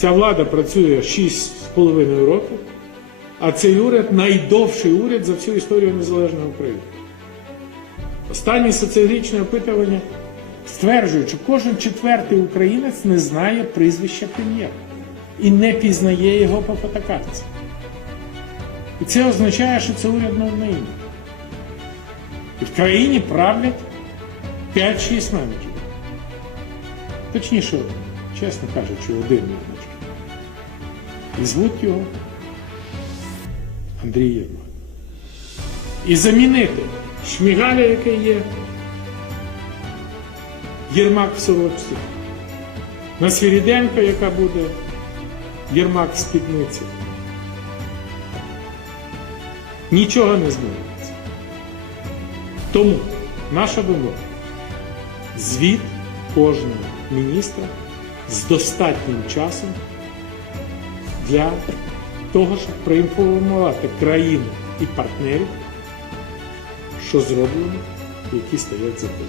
Ця влада працює 6,5 років, а цей уряд найдовший уряд за всю історію незалежної України. Останні соціологічні опитування стверджують, що кожен четвертий українець не знає прізвища прем'єра і не пізнає його по фотокартці. І це означає, що це уряд новний. І в країні правлять 5-6 менеджерів. Точніше, чесно кажучи, один менеджер. І звуть його Андрій Єрмак. І замінити Шмігаля, який є, Єрмак в сорочці, на Свіріденко, яка буде Єрмак в спідниці. Нічого не зміниться. Тому наша вимога звіт кожного міністра з достатнім часом для того, щоб проінформувати країну і партнерів, що зроблено, які стоять за тим.